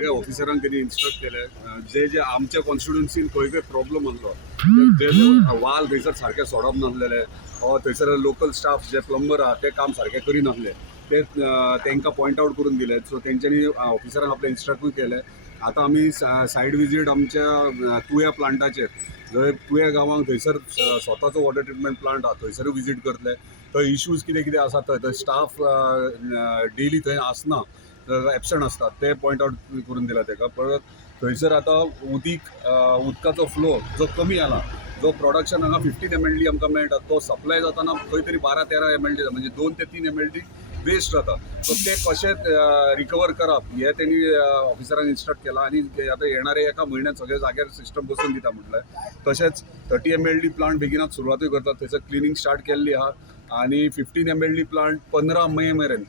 सगळ्या ऑफिसरांक त्यांनी इन्स्ट्रक्ट केले जे जे आमच्या कॉन्स्टिट्युन्सीन खंय खंय प्रॉब्लम आसलो जे वाल थंयसर सारके सोडप नासलेले थंयसर लोकल स्टाफ जे प्लंबर आहा ते काम सारके करिनासले ते तांकां पॉयंट आवट करून दिले सो तेंच्यांनी ऑफिसरांक आपले इन्स्ट्रक्ट केले. आता आमी सायड विजीट आमच्या तुया प्लांटाचेर जंय तुया गांवांक थंयसर स्वताचो वॉटर ट्रिटमेंट प्लांट आहा थंयसर विजीट करतले. थंय इश्यूज कितें कितें आसा थंय स्टाफ डेली थंय आसना एबसंट आसतात ते पॉयंट आवट करून दिला ताका. परत थंयसर आतां उदकाचो फ्लो जो कमी आला जो प्रोडक्शन हांगा 15 mld आमकां मेळटा तो सप्लाय जाताना खंय तरी 12-13 mld म्हणजे 2 ते 3 mld वेस्ट जाता. सो ते कशें रिकवर करप हे त्यांनी ऑफिसरांक इन्स्ट्रक्ट केला आणि आता येणाऱ्या एका म्हयन्यात सगळे जाग्यार सिस्टम बसून दिता म्हटलें. तशेंच 30 mld प्लांट बेगिनाच सुरवातूय करतात थंयसर क्लिनिंग स्टार्ट केल्ली आहा आणि 15 mld प्लांट 15 मे मेरेन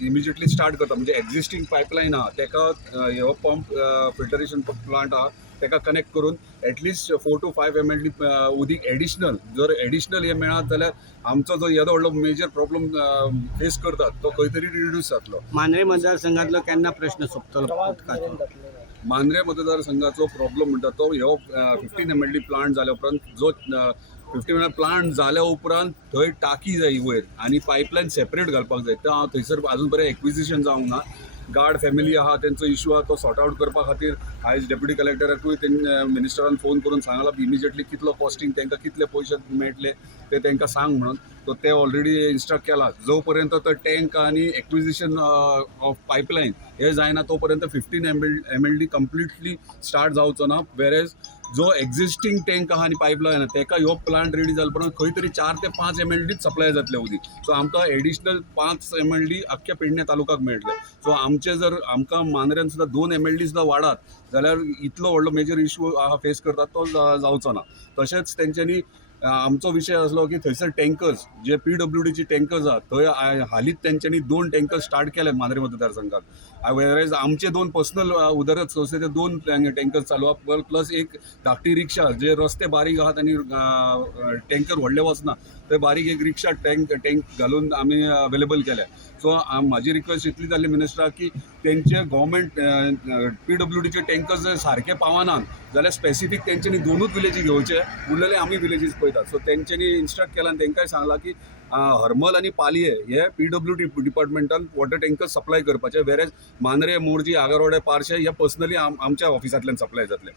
इमिजिएटली स्टार्ट करता म्हणजे एक्झिस्टींग पायपलायन आहा तेका ह्यो पंप फिल्टरेशन प्लांट आहा तेका कनेक्ट करून एटलिस्ट 4 to 5 mld उदीक एडिशनल जर एडिशनल हे मेळत जाल्यार आमचो जो येदो व्हडलो मेजर प्रॉब्लम फेस करतात तो खंय तरी रिड्यूस जातलो. मांद्रे मतदारसंघातलो केन्ना प्रश्न सोंपतलो उदकाचो? मांद्रे मतदारसंघाचो प्रॉब्लम म्हणटा तो ह्यो 15 mld प्लांट जाल्या उपरांत जो 15 mld प्लांट जाल्या उपरांत थंय टाकी जाय वयर आनी पायपलायन सेपरेट घालपाक जाय. तो हांव थंयसर अजून बरें एक्विजिशन जावंक ना. गार्ड फॅमिली आहा तेंचो इशू आहा तो सॉर्ट आवट करपा खातीर आयज डेप्युटी कलेक्टराकूय तेणी मिनिस्टरान फोन करून सांगला इमिजिएटली कितलो कॉस्टिंग तांकां कितले पयशे मेळटले ते तांकां सांग म्हणून. तो ते ऑलरेडी इन्स्ट्रक्ट केला जो पर्यंत तो टँक आनी एक्विजिशन ऑफ पायपलायन हे जायना तो पर्यंत 15 mld कंप्लिटली स्टार्ट जावचो ना. वेरेज जो एक्झिस्टींग टँक आहा आनी पायपलायन आहा तेका ह्यो प्लांट रेडी जाले उपरांत खंय तरी 4 ते 5 mld सप्लाय जातले उदीक. सो आमकां एडिशनल 5 mld अख्ख्या पेडणे तालुक्याक मेळटले. सो आमचे जर आमकां मांद्र्यान सुद्दां 2 mld सुद्दां वाडात जाल्यार इतलो व्हडलो मेजर इशू आहा फेस करतात तो जावचो ना. तशेंच तेंच्यांनी आमचो विशय आसलो की थंयसर टँकर्स जे PWDचे टँकर्स आहात थंय हालींच तेंच्यांनी 2 टँकर्स स्टार्ट केले मांद्रे मतदारसंघात. वेरेज आमचे 2 पर्सनल उदरगत संस्थेचे 2 टँकर्स चालू आहा प्लस एक धाकटी रिक्षा जे रस्ते बारीक आहात आनी टँकर व्हडले वचना थंय बारीक एक रिक्षा टँक घालून आमी अवेलेबल केल्या. सो म्हाजी रिक्वेस्ट इतली जाल्ली मिनिस्टराक की तेंचे गव्हर्मेंट PWDचे टँकर्स जर सारके पावनात जाल्यार स्पेसिफीक तेंच्यांनी 2च विलेजी घेवचे उरलेले आमी विलेजीस पळयतात. सो तेंच्यांनी इन्स्ट्रक्ट केला आनी तेंकांय सांगला की हरमल आनी पालये हे PWD डिपार्टमेंटान वॉटर टँकर सप्लाय करपाचे. वेरेज मांद्रे मोरजी आगारवाडे पार्शे हे पर्सनली आमच्या ऑफिसांतल्यान सप्लाय जातले.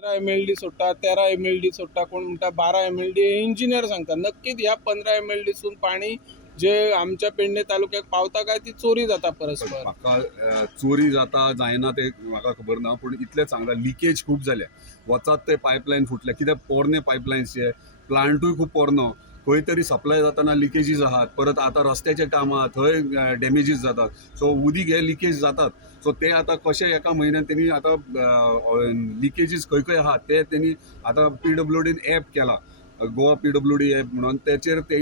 15 mld सोडटा 13 mld सोडटा कोण म्हणटा 12 mld हे इंजिनियर सांगता. नक्कीच ह्या 15 mld सून पाणी जे आमच्या पेडणे तालुक्याक पावता काय ती चोरी जाता परस्पर. म्हाका चोरी जाता जायना ते म्हाका खबर ना पूण इतलें सांगला लिकेज खूब जाल्या वचत ते पायपलायन फुटले कित्याक पोरने पायपलायन्स प्लांटूय खूब पोरनो खंय तरी सप्लाय जाताना लिकेजीस आहात. परत आतां रस्त्याचे काम आहा थंय डॅमेजीस जातात. सो उदीक हे लिकेज जातात. सो ते आतां कशें एका म्हयन्यान तेणी आतां लिकेजीस खंय खंय आहात ते तेणी आतां PWDन ॲप केला गोवा PWD ॲप म्हणून. तेचेर ते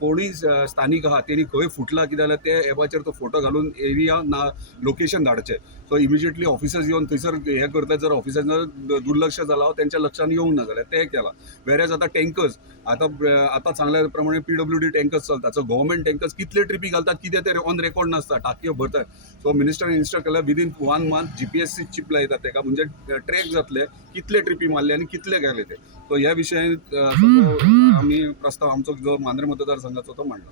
कोणीय स्थानीक आहा तेणी खंय फुटला कितें जाल्यार ते ॲपाचेर तो फोटो घालून एरिया ना लोकेशन धाडचें. सो इमिजिएटली ऑफिसर्स येवन थंयसर हे करता जर ऑफिसांचेर दुर्लक्ष जाला तेंच्या लक्षान येवंक ना जाल्यार ते केला. वेरेज आतां टँकर्स आतां सांगल्या प्रमाणे PWD टँकर्स चलता. सो गव्हर्मेंट टँकर्स कितले ट्रिपी घालतात कितें ते ऑन रेकॉर्ड नासता टाकयो भरतात. सो मिनिस्टरान इन्स्ट्रक्ट केला विदीन 1 month GPS चिप लायतात तेका म्हणजे ट्रॅक जातले कितले ट्रिपी मारले आनी कितले गेले ते. सो ह्या विशयान आमी प्रस्ताव आमचो जो मांद्रे मतदारसंघाचो तो मांडला.